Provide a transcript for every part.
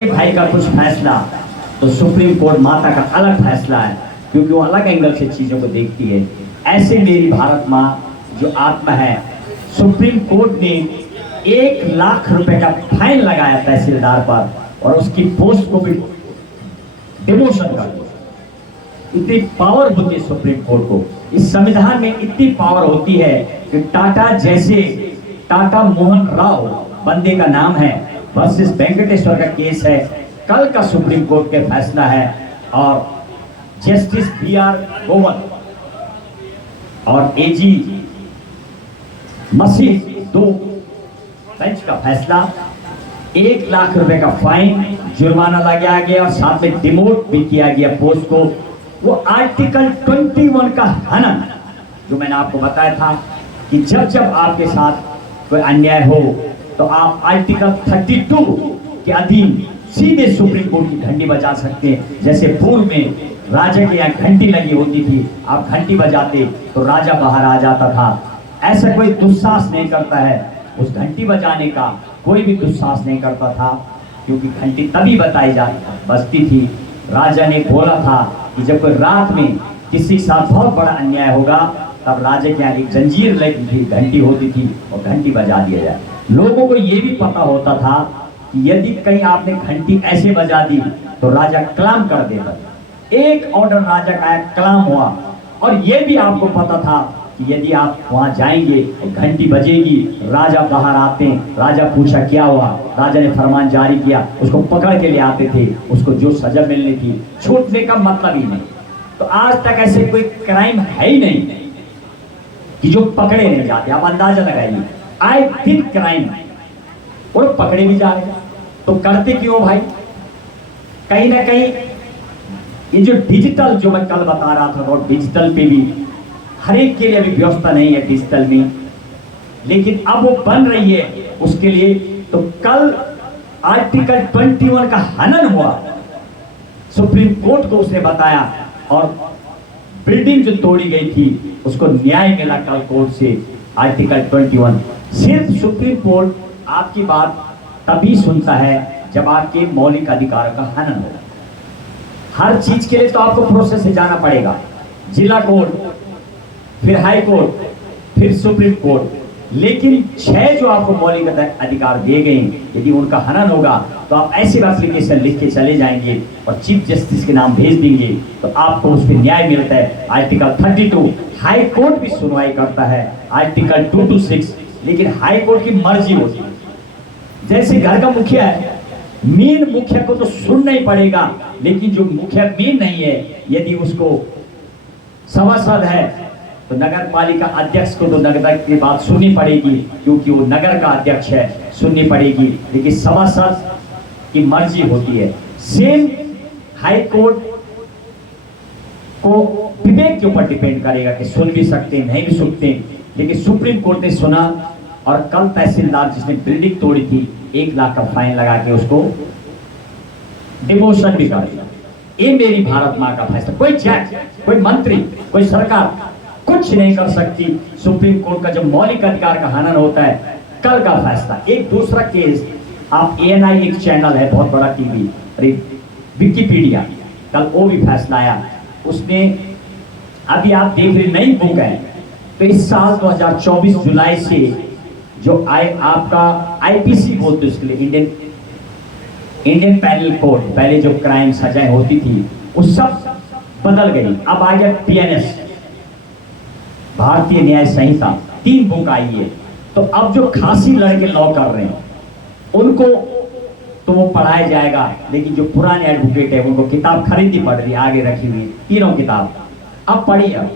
भाई का कुछ फैसला तो सुप्रीम कोर्ट माता का अलग फैसला है, क्योंकि वो अलग एंगल से चीजों को देखती है। ऐसे मेरी भारत माँ जो आत्मा है, सुप्रीम कोर्ट ने 1 लाख रुपए का फाइन लगाया तहसीलदार पर और उसकी पोस्ट को भी डिमोशन कर दिया। इतनी पावर होती है सुप्रीम कोर्ट को, इस संविधान में इतनी पावर होती है कि टाटा जैसे टाटा मोहन राव बंदे का नाम है वर्सेस वेंकटेश्वर का केस है, कल का सुप्रीम कोर्ट के फैसला है और जस्टिस बी.आर. गोवल और एजी मसीह दो बेंच का फैसला। 1 लाख रुपए का फाइन जुर्माना लगाया गया और साथ में डिमोट भी किया गया पोस्ट को। वो आर्टिकल 21 का हनन जो मैंने आपको बताया था कि जब जब आपके साथ कोई अन्याय हो तो आप आर्टिकल 32 के अधीन सीधे सुप्रीम कोर्ट की घंटी बजा सकते हैं। जैसे पूर्व में राजा के यहाँ घंटी लगी होती थी, आप घंटी बजाते तो राजा बाहर आ जाता था। ऐसा कोई दुस्साहस नहीं करता है, उस घंटी बजाने का कोई भी दुस्साहस नहीं करता था, क्योंकि घंटी तभी बजती थी। राजा ने बोला था कि जब कोई रात में किसी के साथ बहुत बड़ा अन्याय होगा तब राजा के यहाँ एक जंजीर लगी थी, घंटी होती थी और घंटी बजा दिया जाए। लोगों को यह भी पता होता था कि यदि कहीं आपने घंटी ऐसे बजा दी तो राजा कलाम कर देता। एक ऑर्डर राजा का कलाम हुआ और यह भी आपको पता था कि यदि आप वहां जाएंगे और घंटी बजेगी, राजा बाहर आते हैं, राजा पूछा क्या हुआ, राजा ने फरमान जारी किया, उसको पकड़ के ले आते थे, उसको जो सजा मिलनी थी, छूटने का मतलब ही नहीं। तो आज तक ऐसे कोई क्राइम है ही नहीं कि जो पकड़े नहीं जाते। आप अंदाजा लगाइए, आई थिंक क्राइम और पकड़े भी जा रहे, तो करते क्यों भाई? कहीं ना कहीं ये जो डिजिटल जो मैं कल बता रहा था और डिजिटल पे भी हर एक के लिए अभी व्यवस्था नहीं है डिजिटल में, लेकिन अब वो बन रही है उसके लिए। तो कल आर्टिकल 21 का हनन हुआ, सुप्रीम कोर्ट को उसने बताया और बिल्डिंग जो तोड़ी गई थी उसको न्याय मिला कल कोर्ट से। आर्टिकल 21 सिर्फ सुप्रीम कोर्ट आपकी बात तभी सुनता है जब आपके मौलिक अधिकारों का हनन हो। हर चीज के लिए तो आपको प्रोसेस से जाना पड़ेगा, जिला कोर्ट, फिर हाई कोर्ट, फिर सुप्रीम कोर्ट। लेकिन 6 जो आपको मौलिक अधिकार दिए गए, यदि उनका हनन होगा तो आप ऐसे एप्लीकेशन लिख के चले जाएंगे और चीफ जस्टिस के नाम भेज देंगे तो आपको उस पर न्याय मिलता है। आर्टिकल 32 हाई कोर्ट भी सुनवाई करता है, आर्टिकल 2 to 6, लेकिन हाई कोर्ट की मर्जी होती है। जैसे घर का मुखिया है, मेन मुखिया को तो सुनना ही पड़ेगा, लेकिन जो मुखिया मेन नहीं है, यदि उसको सभासद है तो नगर पालिका अध्यक्ष को तो नगर की बात सुननी पड़ेगी, क्योंकि वो नगर का अध्यक्ष है, सुननी पड़ेगी। लेकिन सभासद की मर्जी होती है। सेम हाई कोर्ट को विवेक के ऊपर डिपेंड करेगा कि सुन भी सकते हैं, नहीं भी सुनते, लेकिन सुप्रीम कोर्ट ने सुना और कल तहसीलदार जिसने बिल्डिंग तोड़ी थी 1 लाख का फाइन लगा के उसको डिमोशन भी कर दिया। ये मेरी भारत माँ का फैसला। कोई जज, कोई मंत्री, कोई सरकार कुछ नहीं कर सकती। सुप्रीम कोर्ट का जो मौलिक अधिकार का हनन होता है, कल का फैसला। एक दूसरा केस, आप ANI एक चैनल है बहुत बड़ा टीवी, विकिपीडिया, कल वो भी फैसला आया। उसने अभी आप देख रहे नई बुक है, तो इस साल 2024 जुलाई से जो आपका IPC बोलते उसके लिए इंडियन पैनल कोड, पहले जो क्राइम सजाएं होती थी वो सब बदल गई। अब आ गया PNS, भारतीय न्याय संहिता, 3 बुक आई है। तो अब जो खासी लड़के लॉ कर रहे हैं उनको तो वो पढ़ाया जाएगा, लेकिन जो पुराने एडवोकेट है उनको किताब खरीदनी पड़ रही, आगे रखी हुई 3 किताब। अब पढ़िए,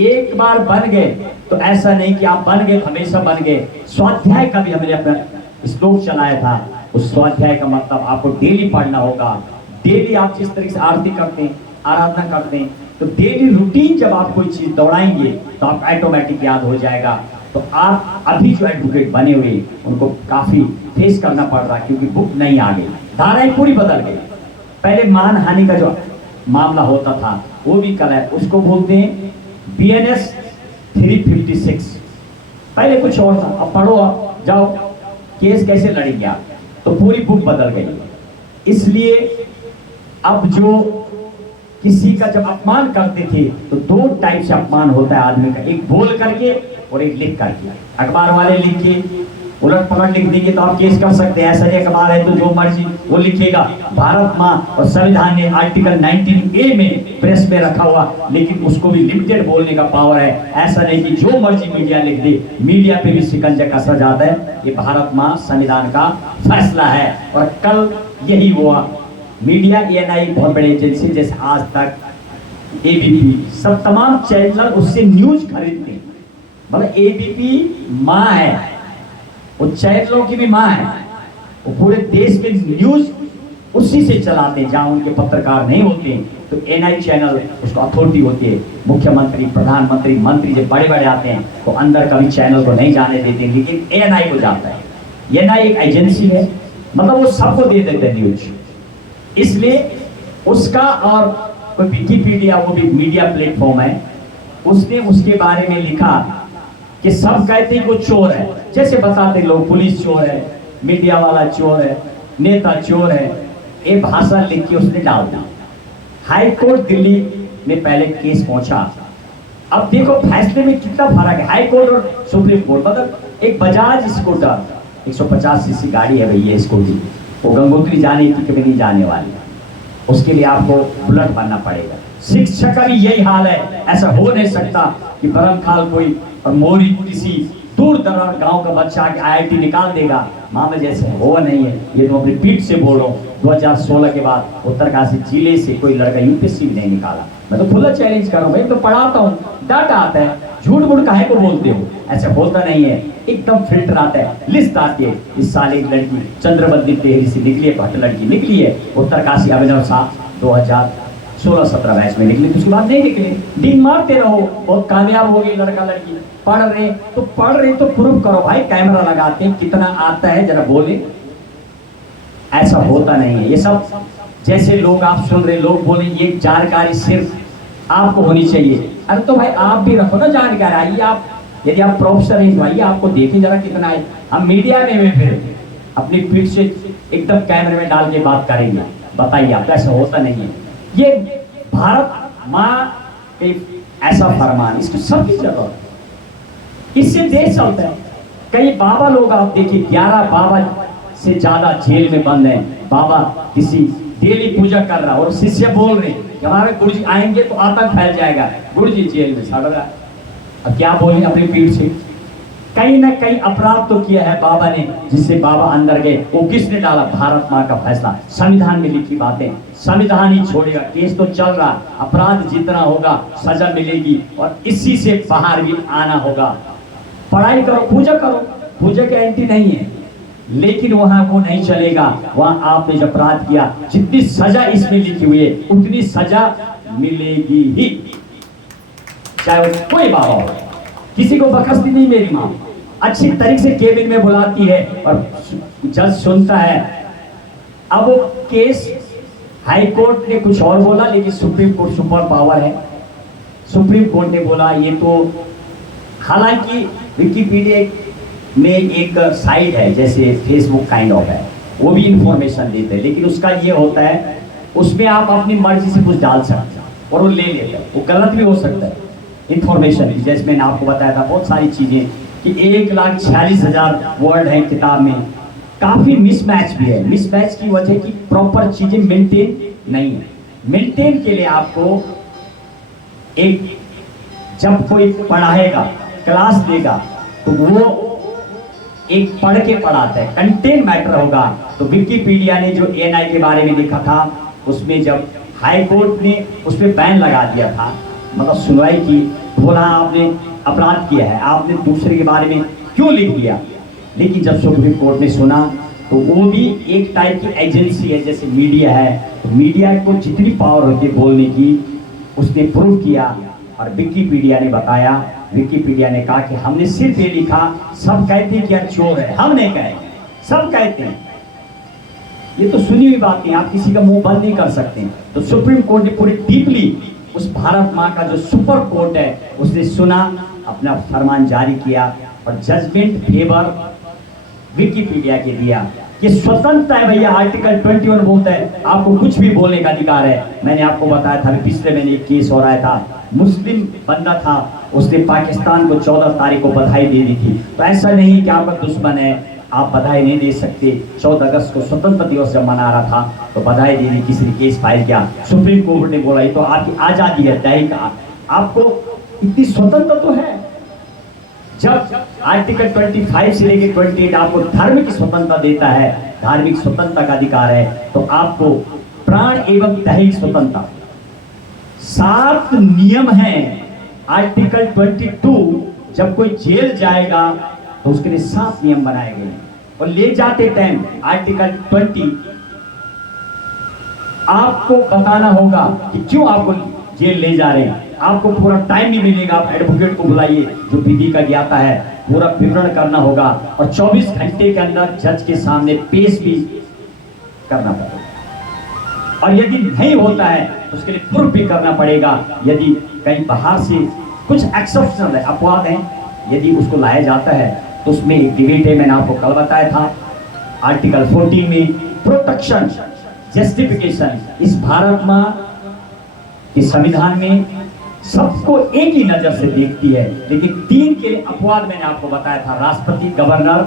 एक बार बन गए तो ऐसा नहीं कि आप बन गए हमेशा बन गए। स्वाध्याय का भी हमने अपना श्लोक चलाया था, उस स्वाध्याय का मतलब आपको डेली पढ़ना होगा। डेली आप जिस तरीके से आरती करते हैं, आराधना करते हैं, तो डेली रूटीन जब आप कोई चीज दौड़ाएंगे तो आप ऑटोमेटिक याद हो जाएगा। तो आप अभी जो एडवोकेट बने हुए उनको काफी फेस करना पड़ रहा है, क्योंकि बुक नहीं आ गई, धाराएं पूरी बदल गई। पहले मानहानि का जो मामला होता था वो भी कल है, उसको बोलते हैं BNS 356। पहले कुछ और था, अब पढ़ो, आप जाओ केस कैसे लड़ेंगे आप, तो पूरी बुक बदल गई। इसलिए अब जो किसी का जब अपमान करते थे तो दो टाइप से अपमान होता है आदमी का, एक बोल करके और एक लिख करके। अखबार वाले लिख के उलट पलट लिख देंगे तो आप केस कर सकते हैं, ऐसा नहीं अखबार है तो जो मर्जी वो लिखेगा। भारत माँ और संविधान ने आर्टिकल 19A में प्रेस में रखा हुआ, लेकिन उसको भी लिमिटेड बोलने का पावर है। ऐसा नहीं कि जो मर्जी मीडिया लिख दे, मीडिया पे भी शिकंजा कसा जाता है। ये भारत माँ संविधान का फैसला है। और कल यही हुआ, मीडिया ANI बहुत बड़ी एजेंसी जैसे आज तक, ABP, सब तमाम चैनल उससे न्यूज खरीदते हैं। मतलब ABP माँ है, वो चैनलों की भी माँ है, वो पूरे देश के न्यूज उसी से चलाते हैं। जहाँ उनके पत्रकार नहीं होते हैं तो NI चैनल उसको अथॉरिटी होती है। मुख्यमंत्री, प्रधानमंत्री, मंत्री जब बड़े बड़े आते हैं तो अंदर कभी चैनल को नहीं जाने देते, लेकिन ANI को जाता है। ANI एक एजेंसी है, मतलब वो सबको दे देते हैं न्यूज। इसलिए उसका, और कोई विकिपीडिया, वो भी मीडिया प्लेटफॉर्म है, उसने उसके बारे में लिखा कि सब कहते हैं वो चोर है, जैसे बताते लोग पुलिस चोर है, मीडिया वाला चोर है, नेता चोर है। ये भाषा लिख के उसने डाल दी। हाई कोर्ट दिल्ली में पहले केस पहुंचा। अब देखो फैसले में कितना फर्क है, हाई कोर्ट और सुप्रीम कोर्ट। मतलब एक बजाज स्कूटर 150cc गाड़ी है भैया स्कूटी, वो गंगोत्री जाने की कभी नहीं जाने वाली, उसके लिए आपको बुलेट बनना पड़ेगा। शिक्षा का भी यही हाल है। ऐसा हो नहीं सकता कि बरमखाल कोई और मोरी किसी दूर दराज गांव का बच्चा आके IIT निकाल देगा। मामले जैसे हो नहीं है, ये तो अपनी पीठ से बोल रहा हूँ। 2016 के बाद उत्तरकाशी जिले से कोई लड़का UPSC भी नहीं निकाला। मैं तो खुला चैलेंज कर रहा हूँ भाई, तो पढ़ाता हूँ, डाटा आता है, झूठ मूठ काहे को बोलते हो? ऐसा होता नहीं है, एकदम फिल्टर आता है, लिस्ट आती है। इस साल एक लड़की चंद्रबद्दी टेहरी से निकली है, भट्ट लड़की निकली है, उत्तरकाशी अभिनव शाह 2016-17 बैच में निकली, तो उसके बाद नहीं निकले। दिन मारते रहो, बहुत कामयाब हो गई लड़का लड़की। पढ़ रहे तो प्रूव करो भाई, कैमरा लगाते हैं, कितना आता है जरा बोले। ऐसा होता नहीं है। ये सब जैसे लोग आप सुन रहे, लोग बोले ये जानकारी सिर्फ आपको होनी चाहिए। अरे तो भाई आप भी रखो ना जानकारी। आइए आप, यदि आप प्रोफेसर हैं तो आइए आपको देखें जरा कितना है। हम मीडिया में फिर अपनी पीठ से एकदम कैमरे में डाल के बात करेंगे, बताइए आप। ऐसा होता नहीं है। ये भारत माँ के ऐसा फरमान, इसकी सबकी जरूरत, इससे देश चलता है। कई बाबा लोग आप देखिए, 11 बाबा से ज्यादा जेल में बंद हैं। बाबा किसी डेली पूजा कर रहा और शिष्य बोल रहे कि हमारे गुरु जी आएंगे तो आतंक फैल जाएगा, गुरु जी जेल में सड़ रहा है। अब क्या बोलेंगे अपनी पीठ से? कहीं ना कहीं अपराध तो किया है बाबा ने, जिससे बाबा अंदर गए। वो किसने डाला? भारत माँ का फैसला, संविधान में लिखी बातें। संविधान ही छोड़ेगा, केस तो चल रहा, अपराध जितना होगा सजा मिलेगी, और इसी से बाहर भी आना होगा। पढ़ाई करो, पूजा करो, पूजा की एंटी नहीं है, लेकिन वहां वो नहीं चलेगा। वहां आपने जब अपराध किया, जितनी सजा इसमें लिखी हुई है उतनी सजा मिलेगी ही, चाहे वो कोई बाबा हो। किसी को बकसती नहीं मेरी माँ, अच्छी तरीके से केबिन में बुलाती है और जज सुनता है। अब वो केस हाई कोर्ट ने कुछ और बोला, लेकिन सुप्रीम कोर्ट सुपर पावर है। सुप्रीम कोर्ट ने बोला ये तो, हालांकि विकिपीडिया में एक साइट है जैसे फेसबुक काइंड ऑफ है, वो भी इंफॉर्मेशन देते हैं, लेकिन उसका ये होता है उसमें आप अपनी मर्जी से कुछ डाल सकते हैं और वो ले लेते हैं। वो गलत भी हो सकता है इंफॉर्मेशन, जैसे मैंने आपको बताया था बहुत सारी चीज़ें कि 1,46,000 वर्ड है किताब में। काफ़ी मिसमैच भी है। मिसमैच की वजह की प्रॉपर चीज़ें मेंटेन नहीं है। मेंटेन के लिए आपको एक, जब कोई पढ़ाएगा, क्लास देगा, तो वो एक पढ़ के पढ़ाता है, कंटेंट मैटर होगा। तो विकिपीडिया ने जो ANI के बारे में लिखा था, उसमें जब हाई कोर्ट ने उस पर बैन लगा दिया था, मतलब सुनवाई की, तो बोला आपने अपराध किया है, आपने दूसरे के बारे में क्यों लिख लिया। लेकिन जब सुप्रीम कोर्ट ने सुना तो वो भी एक टाइप की एजेंसी है जैसे मीडिया है, तो मीडिया को जितनी पावर होती है बोलने की, उसने प्रूव किया। और विकिपीडिया ने बताया, विकिपीडिया ने कहा कि हमने सिर्फ ये लिखा, सब कहते हैं कि यार चोर है, हम नहीं कहे, सब कहते हैं। ये तो सुनी हुई बात है, आप किसी का मुंह बंद नहीं कर सकते। तो सुप्रीम कोर्ट ने पूरी डीपली उस भारत माँ का जो सुपर कोर्ट है उसने सुना, अपना फरमान जारी किया और जजमेंट फेवर विकिपीडिया के दिया। ये स्वतंत्रता है भैया। आर्टिकल 21 बोलता है आपको कुछ भी बोलने का अधिकार है। मैंने आपको बताया था पिछले महीने एक केस हो रहा था, मुस्लिम बंदा था, उसने पाकिस्तान को 14 तारीख को बधाई दे दी थी। तो ऐसा नहीं कि आपका दुश्मन है आप बधाई नहीं दे सकते। 14 अगस्त को स्वतंत्रता दिवस जब मना रहा था तो बधाई दे दी, किसी ने केस फाइल किया, सुप्रीम कोर्ट ने बोला ये तो आपकी आजादी है, दैहिक आपको इतनी स्वतंत्रता तो है। जब आर्टिकल 25 से लेकर 28 आपको धर्म की स्वतंत्रता देता है, धार्मिक स्वतंत्रता का अधिकार है, तो आपको प्राण एवं दैहिक स्वतंत्रता। 7 नियम हैं आर्टिकल 22। जब कोई जेल जाएगा तो उसके लिए 7 नियम बनाए गए और ले जाते टाइम आर्टिकल 20 आपको बताना होगा कि क्यों आपको जेल ले जा रहे हैं। आपको पूरा टाइम नहीं मिलेगा, आप एडवोकेट को बुलाइए जो विधि का ज्ञाता है, पूरा विवरण करना होगा और 24 घंटे के अंदर जज के सामने पेश भी करना पड़ेगा। और यदि नहीं होता है तो उसके लिए प्रूफ भी करना पड़ेगा। यदि कहीं बाहर से कुछ एक्सेप्शनल है, अपवाद हैं, यदि उसको लाया जाता है तो उसमें एक डिबेट है, मैंने आपको कल बताया था आर्टिकल 14 में प्रोटेक्शन जस्टिफिकेशन। इस भारत मां के संविधान में सबको एक ही नजर से देखती है, लेकिन 3 के अपवाद मैंने आपको बताया था, राष्ट्रपति, गवर्नर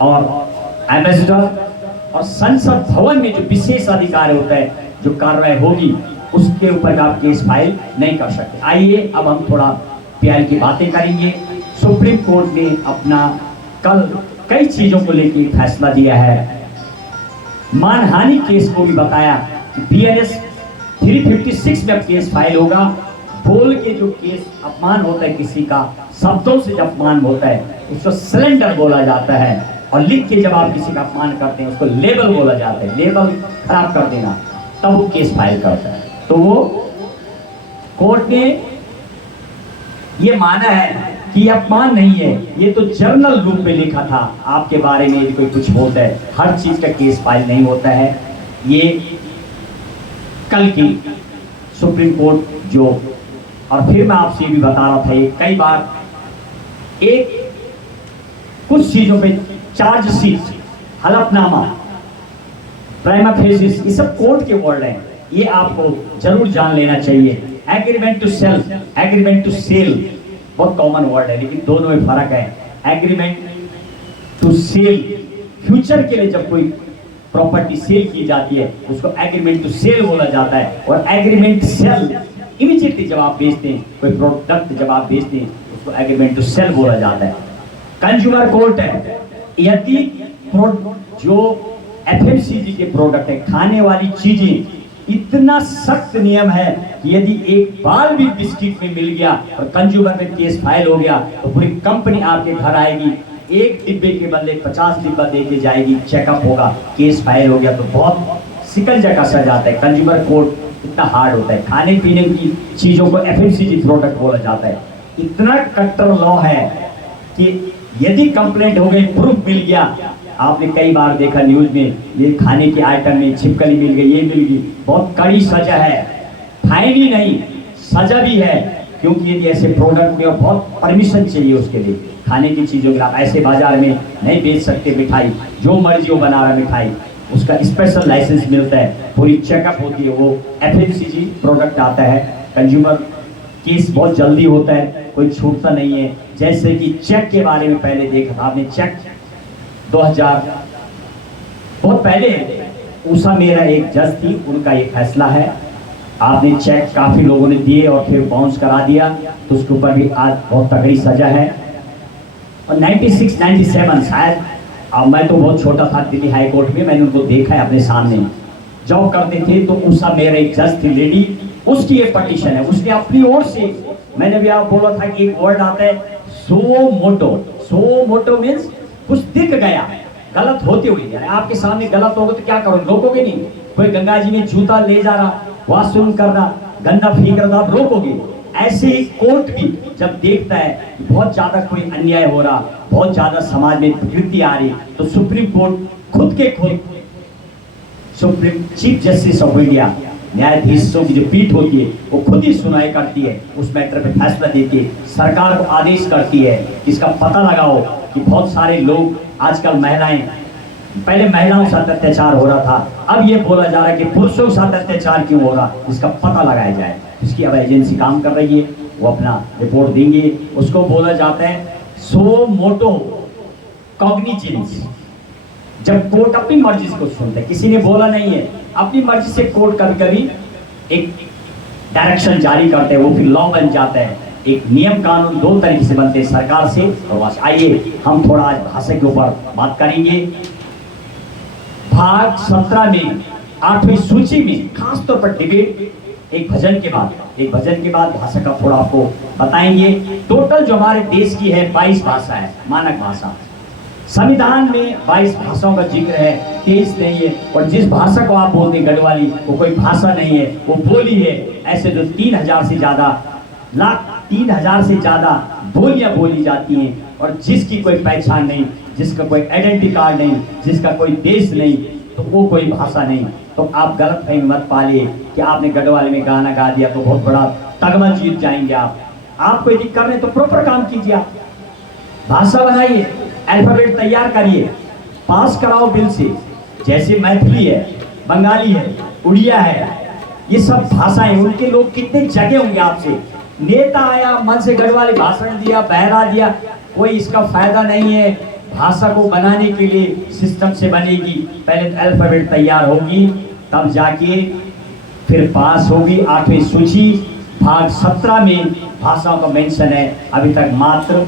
और एम्बेसडर, और संसद भवन में जो विशेष अधिकार होता है, जो कार्रवाई होगी उसके ऊपर आप केस फाइल नहीं कर सकते। आइए अब हम थोड़ा प्यार की बातें करेंगे। सुप्रीम कोर्ट ने अपना कल कई चीजों को लेकर फैसला दिया है। मानहानि केस को भी बताया कि BNS 356 में अब केस फाइल होगा। बोल के जो केस अपमान होता है किसी का, शब्दों से जब अपमान होता है उसको सिलेंडर बोला जाता है, और लिख के जब आप किसी का अपमान करते हैं उसको लेबल बोला जाता है, लेबल खराब कर देना, तब वो केस फाइल करता है। तो वो कोर्ट ने ये माना है कि ये अपमान नहीं है, ये तो जर्नल रूप में लिखा था आपके बारे में। यदि कोई कुछ बोलता है, हर चीज का केस फाइल नहीं होता है। ये कल की सुप्रीम कोर्ट जो, और फिर मैं आपसे ये भी बता रहा था, ये कई बार एक कुछ चीजों पे चार्जशीट, हलफनामा, प्राइमा फेसिस, ये सब कोर्ट के वर्ड हैं, ये आपको जरूर जान लेना चाहिए। Agreement to sell, agreement to sell बहुत कॉमन वर्ड है, लेकिन दोनों में फर्क है। एग्रीमेंट टू सेल फ्यूचर के लिए जब कोई प्रॉपर्टी सेल की जाती है उसको एग्रीमेंट टू सेल बोला जाता है, और एग्रीमेंट सेल इमीडिएटली जब आप बेचते हैं, कोई प्रोडक्ट जब आप बेचते हैं उसको एग्रीमेंट टू सेल बोला जाता है। कंज्यूमर कोर्ट है, यदि जो FMCG के प्रोडक्ट है, खाने वाली चीजें, इतना सख्त नियम है कि यदि एक बार भी बिस्किट में मिल गया और कंज्यूमर में केस फाइल हो गया तो पूरी कंपनी आपके घर आएगी, एक डिब्बे के बदले 50 डिब्बा दे के जाएगी, चेकअप होगा, केस फाइल हो गया तो बहुत शिकंजा कसा जाता है। कंज्यूमर कोर्ट इतना हार्ड होता है। खाने पीने की चीजों को FMCG प्रोडक्ट बोला जाता है। इतना कट्टर लॉ है कि यदि कंप्लेंट हो गई, प्रूफ मिल गया, आपने कई बार देखा न्यूज में, ये खाने के आइटम में छिपकली मिल गई, ये मिल गई, बहुत कड़ी सजा है। फाइन ही नहीं, सजा भी है, क्योंकि यदि ऐसे प्रोडक्ट में और बहुत परमिशन चाहिए उसके लिए। खाने की चीज़ों के आप ऐसे बाजार में नहीं बेच सकते मिठाई, जो मर्जी वो बना रहा मिठाई, उसका स्पेशल लाइसेंस मिलता है, पूरी चेकअप होती है, वो FMCG प्रोडक्ट आता है। कंज्यूमर केस बहुत जल्दी होता है, कोई छूटता नहीं है। जैसे कि चेक के बारे में पहले देखा था आपने, चेक 2000 बहुत पहले उषा मेरा एक जज थी, उनका ये फैसला है। आपने चेक काफी लोगों ने दिए और फिर बाउंस करा दिया, तो उसके ऊपर भी आज बहुत तगड़ी सजा है। और 96 97 शायद, अब मैं तो बहुत छोटा था दिल्ली हाई कोर्ट में, मैंने उनको देखा है अपने सामने जॉब करते थे। तो उषा मेरा एक जज थी लेडी, उसकी एक पटिशन है, उसने अपनी ओर से, मैंने भी आप बोला था कि एक वर्ड आता है सो मोटो। सो मोटो मीन्स कुछ दिख गया गलत होते हुए, यानी आपके सामने गलत होगा तो क्या करो, रोकोगे नहीं। कोई गंगा जी में जूता ले जा रहा, वॉशरूम कर रहा, गंदा फेंक रहा, आप रोकोगे। ऐसे ही कोर्ट भी जब देखता है कि बहुत ज्यादा कोई अन्याय हो रहा, बहुत ज्यादा समाज में विकृति आ रही, तो सुप्रीम कोर्ट खुद supreme chief justice of India, न्यायाधीशों की जो पीठ होती है, वो खुद ही सुनवाई करती है, उस मैटर पे फैसला देती है, सरकार को आदेश करती है, इसका पता लगाओ कि बहुत सारे लोग आजकल महिलाएं पहले महिलाओं के साथ अत्याचार हो रहा था, अब ये बोला जा रहा है कि पुरुषों के साथ अत्याचार क्यों हो रहा, इसका पता लगाया जाए। इसकी अब एजेंसी काम कर रही है, वो अपना रिपोर्ट देंगे। उसको बोला जाता है सो मोटो कॉग्निजेंस। जब कोर्ट अपनी मर्जी से कुछ सुनते, किसी ने बोला नहीं है, अपनी मर्जी से कोर्ट कभी कभी एक डायरेक्शन जारी करते हैं, वो फिर लॉ बन जाता है। एक नियम कानून दो तरीके से बनते हैं, सरकार से और भाषा। आइए हम थोड़ा आज भाषा के ऊपर बात करेंगे। भाग 17 में 8वीं सूची में खास तौर पर डिबेट एक भजन के बाद भाषा का थोड़ा आपको बताएंगे। टोटल जो हमारे देश की है 22 भाषा है, मानक भाषा। संविधान में 22 भाषाओं का जिक्र है, 23 नहीं है। और जिस भाषा को आप बोलते हैं गढ़वाली, वो कोई भाषा नहीं है, वो बोली है। ऐसे जो 3,000 से ज्यादा बोलियां बोली जाती हैं, और जिसकी कोई पहचान नहीं, जिसका कोई आइडेंटिटी कार्ड नहीं, जिसका कोई देश नहीं, तो वो कोई भाषा नहीं। तो आप गलत फहमी मत पालिए कि आपने गढ़वाली में गाना गा दिया तो बहुत बड़ा तगमा जीत जाएंगे आपको यदि करने तो प्रॉपर काम कीजिए। आप भाषा बनाइए, अल्फाबेट तैयार करिए, पास कराओ बिल से। जैसे मैथिली है, बंगाली है, उड़िया है, ये सब भाषाएं, उनके लोग कितने जगे होंगे आपसे। नेता आया, मन से गढ़वाली भाषण दिया, बहरा दिया, कोई इसका फायदा नहीं है। भाषा को बनाने के लिए सिस्टम से बनेगी, पहले अल्फाबेट तैयार होगी, तब जाके फिर पास होगी। 8वीं सूची भाग 17 में भाषाओं का मेंशन है। अभी तक मात्र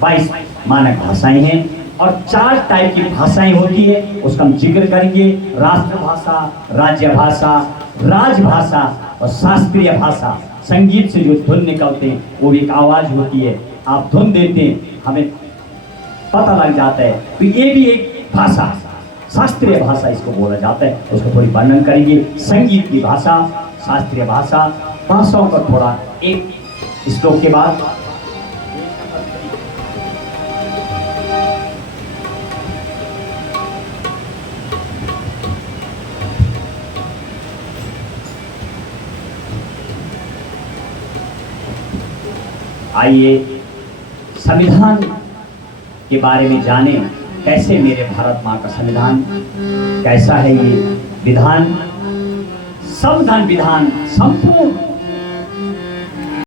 22 मानक भाषाएं हैं, और 4 टाइप की भाषाएं होती है, उसका हम जिक्र करेंगे। राष्ट्रभाषा, राज्य भाषा, राजभाषा और शास्त्रीय भाषा। संगीत से जो धुन निकलते हैं वो भी एक आवाज होती है, आप धुन देते हैं, हमें पता लग जाता है, तो ये भी एक भाषा, शास्त्रीय भाषा इसको बोला जाता है। उसको थोड़ी वर्णन करेंगे। संगीत की भाषा, शास्त्रीय भाषा, भाषाओं का थोड़ा एक श्लोक के बाद। आइए संविधान के बारे में जाने, कैसे मेरे भारत माँ का संविधान कैसा है। ये विधान, संविधान विधान संपूर्ण